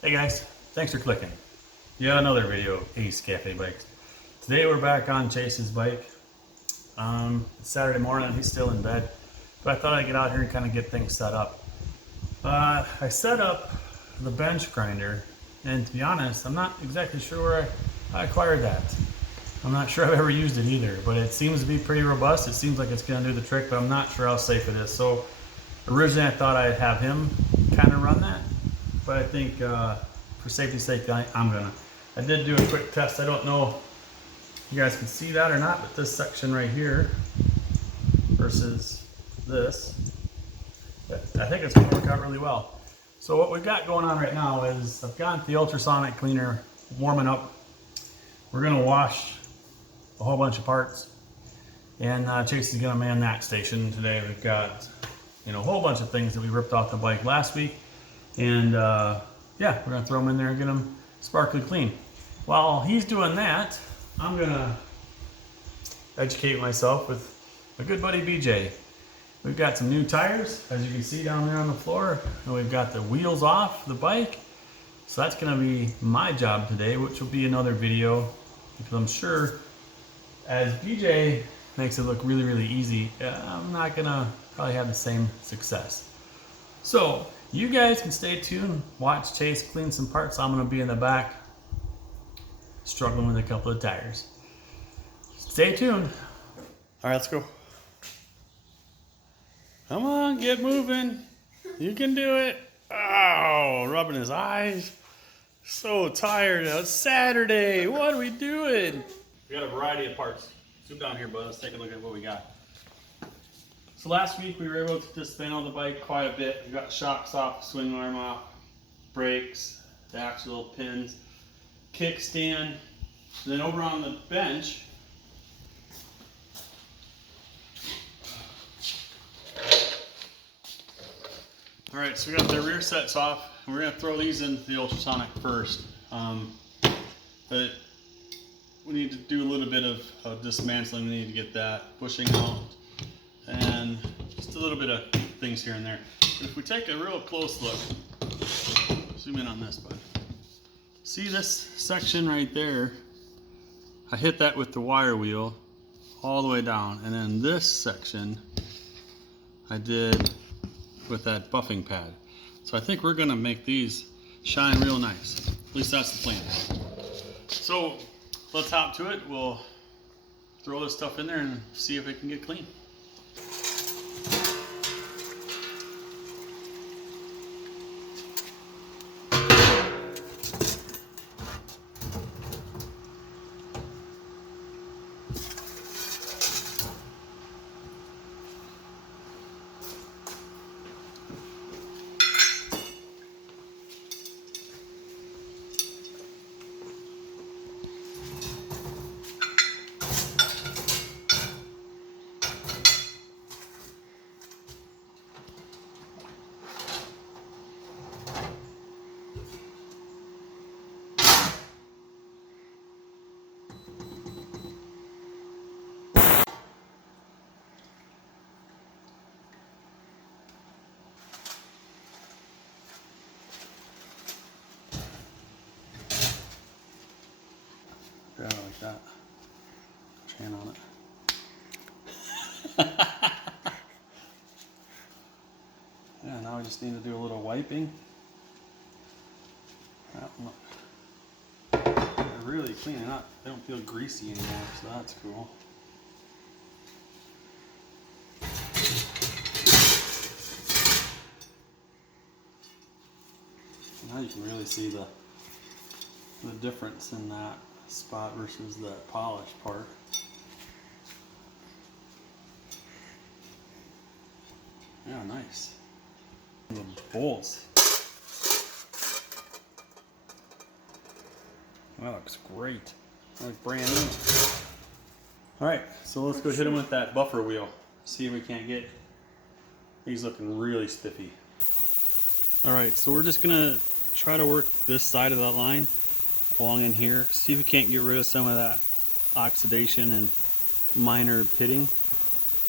Hey guys, thanks for clicking. Yeah, another video, Ace Cafe Bikes. Today we're back on Chase's bike. It's Saturday morning, he's still in bed, but I thought I'd get out here and kind of get things set up. I set up the bench grinder, and to be honest, I'm not exactly sure where I acquired that. I'm not sure I've ever used it either, but it seems to be pretty robust. It seems like it's going to do the trick, but I'm not sure how safe it is. So originally I thought I'd have him kind of run that, but I think for safety's sake, I'm gonna. I did do a quick test. I don't know if you guys can see that or not, but this section right here versus this, I think it's gonna work out really well. So what we've got going on right now is I've got the ultrasonic cleaner warming up. We're gonna wash a whole bunch of parts, and Chase is gonna man that station today. We've got a whole bunch of things that we ripped off the bike last week, and yeah, we're gonna throw them in there and get them sparkly clean. While he's doing that, I'm gonna educate myself with my good buddy BJ. We've got some new tires, as you can see down there on the floor, and we've got the wheels off the bike. So that's gonna be my job today, which will be another video, because I'm sure as BJ makes it look really, really easy, I'm not gonna probably have the same success. So you guys can stay tuned, watch Chase clean some parts. I'm gonna be in the back struggling with a couple of tires. Stay tuned. All right, let's go. Come on, get moving. You can do it. Oh, rubbing his eyes. So tired. It's Saturday. What are we doing? We got a variety of parts. Zoom down here, bud. Let's take a look at what we got. So last week we were able to dismantle the bike quite a bit. We got shocks off, swing arm off, brakes, the axle pins, kickstand. Then over on the bench, all right, so we got the rear sets off. We're gonna throw these into the ultrasonic first. But we need to do a little bit of dismantling. We need to get that bushing out and just a little bit of things here and there. But if we take a real close look, zoom in on this, bud. See this section right there? I hit that with the wire wheel all the way down, and then this section I did with that buffing pad. So I think we're gonna make these shine real nice. At least that's the plan. So let's hop to it. We'll throw this stuff in there and see if it can get clean. Yeah, like that. Chain on it. Yeah, now we just need to do a little wiping. They're really cleaning up. They don't feel greasy anymore, so that's cool. Now you can really see the difference in that spot versus the polished part. Yeah, nice. The bolts. That looks great. Like brand new. Alright, so let's go hit them with that buffer wheel. See if we can't get these looking really spiffy. Alright, so we're just gonna try to work this side of that line along in here. See if we can't get rid of some of that oxidation and minor pitting.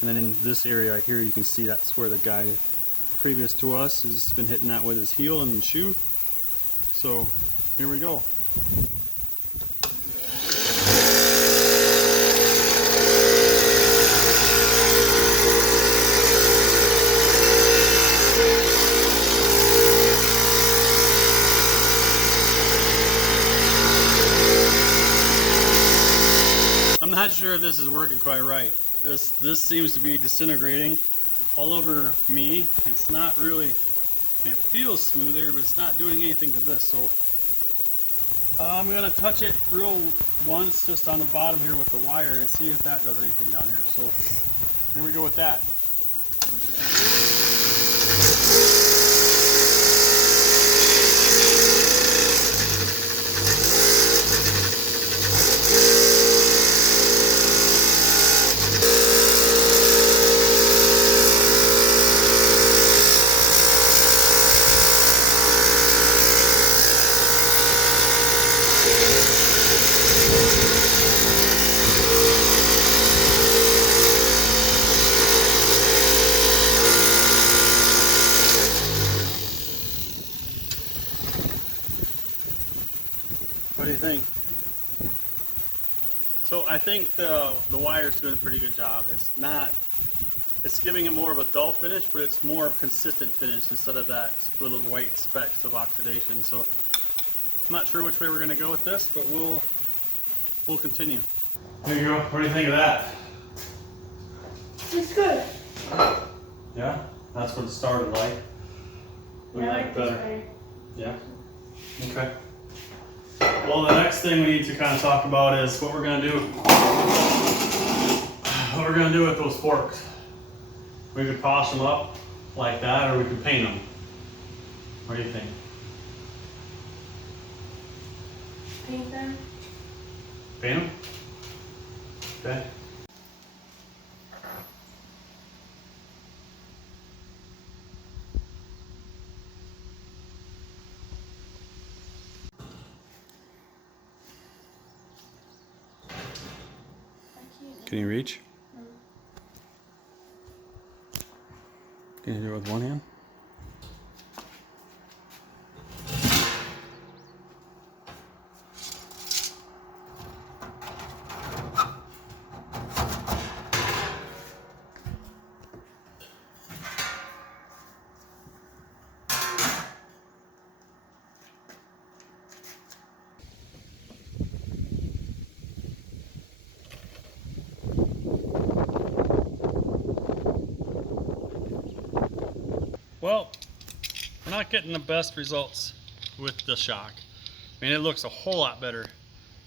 And then in this area right here, you can see that's where the guy previous to us has been hitting that with his heel and shoe. So here we go. I'm not sure if this is working quite right. This seems to be disintegrating all over me. It's not really, it feels smoother, but it's not doing anything to this. So I'm gonna touch it real once just on the bottom here with the wire and see if that does anything down here. So here we go with that. What do you think? So I think the wire's doing a pretty good job. It's giving it more of a dull finish, but it's more of a consistent finish instead of that little white specks of oxidation. So I'm not sure which way we're going to go with this, but we'll continue. There you go. What do you think of that? It's good. Yeah, that's what it started like. We like better. Yeah. Okay. Well, the next thing we need to kind of talk about is what we're going to do. What we're going to do with those forks. We could polish them up like that, or we could paint them. What do you think? Paint them. Paint them? Okay. Can you reach? No. Can you do it with one hand? Well, we're not getting the best results with the shock. I mean, it looks a whole lot better,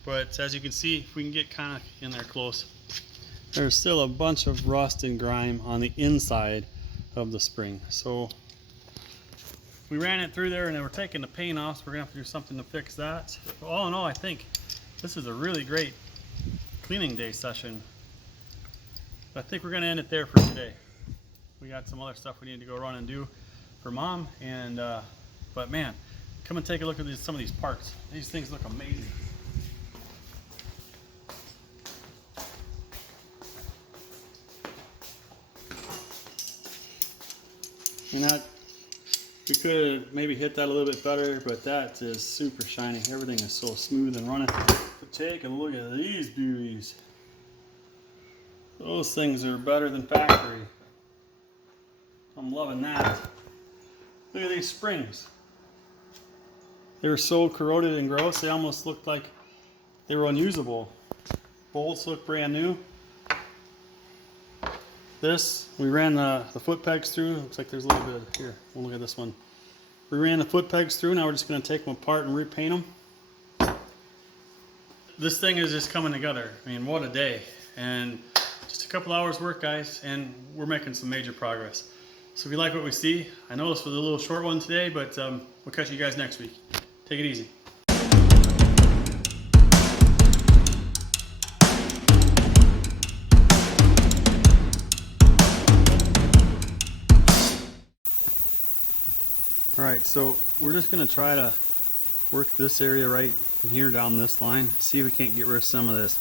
but as you can see, if we can get kind of in there close, there's still a bunch of rust and grime on the inside of the spring. So we ran it through there and then we're taking the paint off, so we're gonna have to do something to fix that. But all in all, I think this is a really great cleaning day session. But I think we're gonna end it there for today. We got some other stuff we need to go run and do for Mom, and but man, come and take a look at some of these parts. These things look amazing. And that, we could have maybe hit that a little bit better, but that is super shiny. Everything is so smooth and running. But take a look at these beauties. Those things are better than factory. I'm loving that. Look at these springs. They were so corroded and gross, they almost looked like they were unusable. Bolts look brand new. This, we ran the foot pegs through. Looks like there's a little bit here. We'll look at this one. We ran the foot pegs through. Now we're just going to take them apart and repaint them. This thing is just coming together. I mean, what a day. And just a couple hours work, guys, and we're making some major progress. So if you like what we see, I know this was a little short one today, but we'll catch you guys next week. Take it easy. All right, so we're just gonna try to work this area right here down this line. See if we can't get rid of some of this.